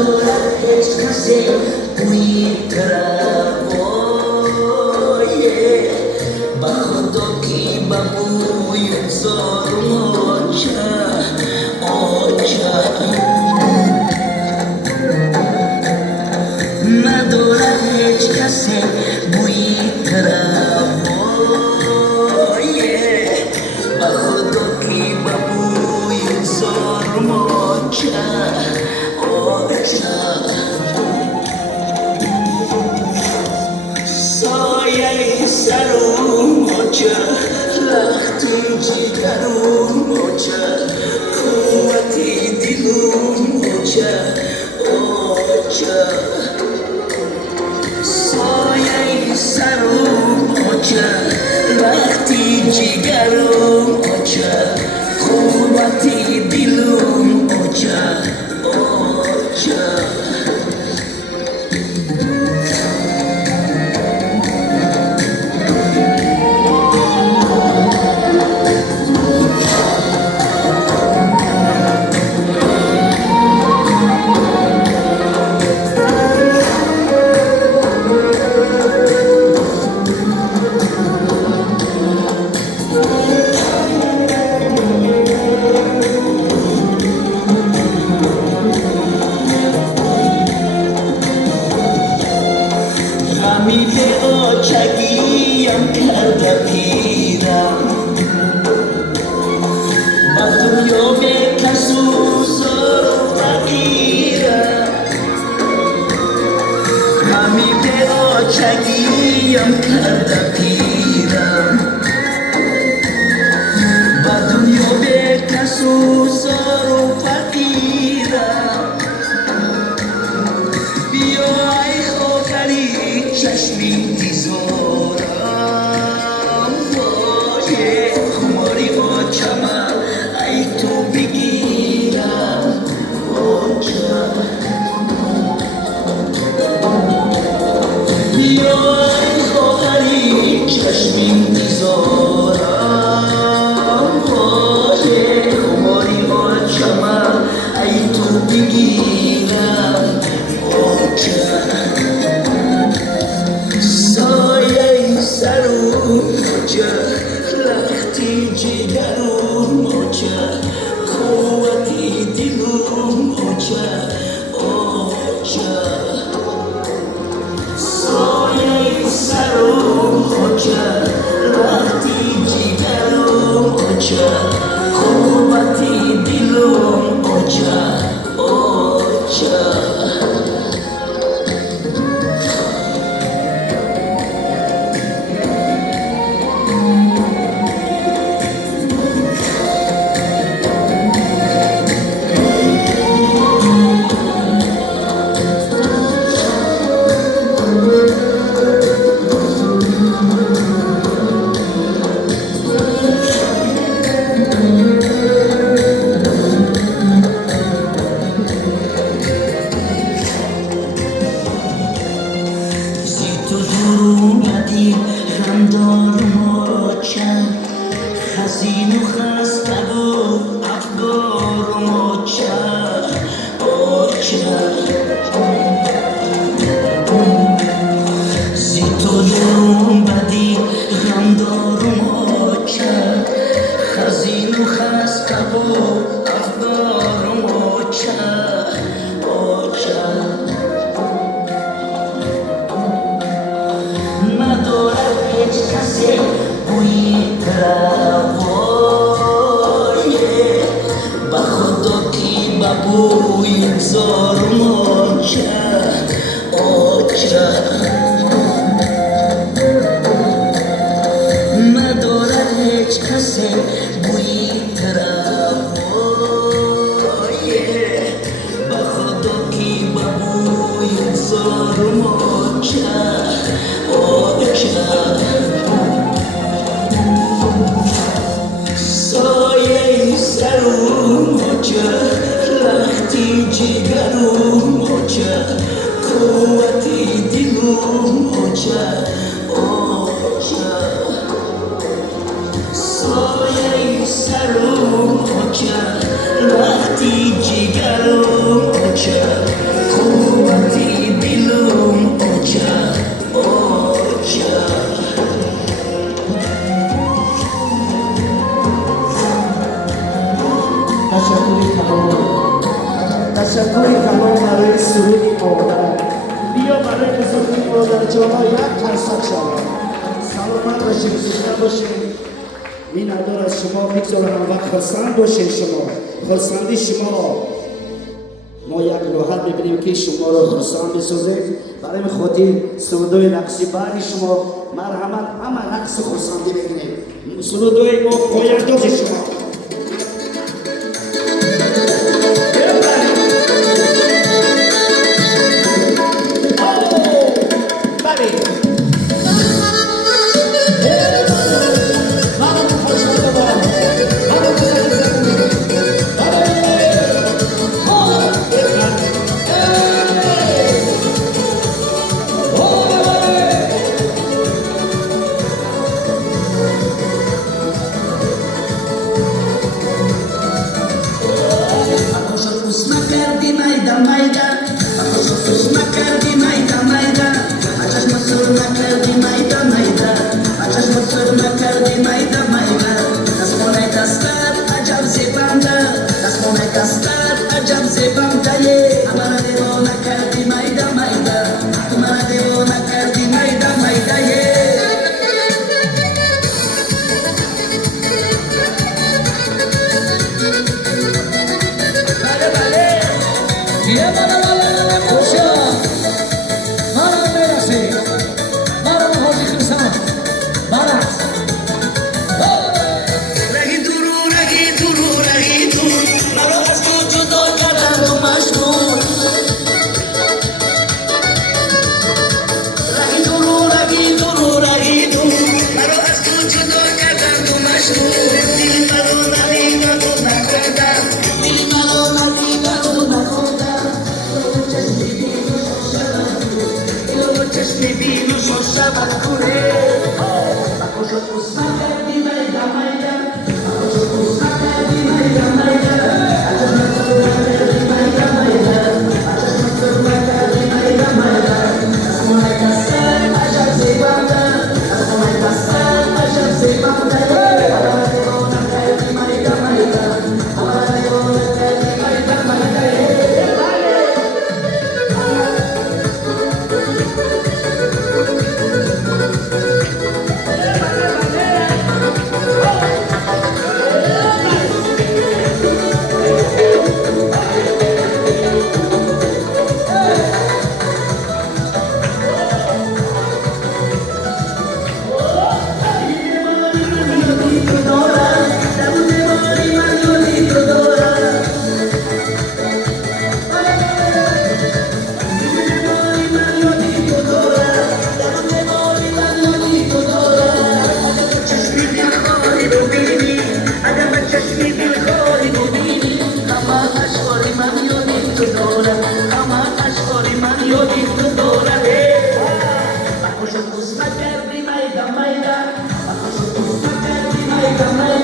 ندارد هیچ کسی بوی ترابایه با خدا کی با بوی زارم آچه ندارد هیچ کسی بوی ترابایه با خدا کی با بوی زارم آچه سایه سرم آچه لختی جگرم آچه قوتی دلم آچه سایه سرم آچه لختی جگرم آچه قوتی دلم آچه غمیده آچگیم کرده پیرم با دنیا به کس و زار و فقیرم غمیده آچگیم کرده پیرم با دنیا به کس و زار و فقیرم چشمی دیزارم وای خماری آچمه ای تو بگیرم بیای خواهری چشمی دیزارم وای خماری آچمه ای تو بگیرم لختی جگرم آچه قوتی دلم آچه سایه سرم آچه لختی جگرم آچه قوتی دلم آچه غم دارم آچه خزین و خسته و افگارم آچه زی تو دارم بدی غم دارم آچه خزین و خسته و افگارم آچه ندارد هیچ کسی بوی ترابایه با خدا کی با بوی زارم آچه ندارد هیچ کسی بوی ترابایه با خدا کی با بوی زارم سایه سرم آچه لختی جگرم آچه قوتی دلم آچه سایه سرم آچه لختی جگرم آچه تشکری کلام برای سرودی مادر. بیا برای بزرگی مادر جانا یک کنسک شود. سلامت باشین، زنده باشین. این ادار از شما میگذارم و خرسند باشین شما. خرسندی شما ما یک راحت ببینیم که شما را خرسند بسازه. برای خاطر سرودای رقصی بعدی شما مرحمت همه رقص خرسندی بگیریم. سرودای ما پاینداز شما. Come on.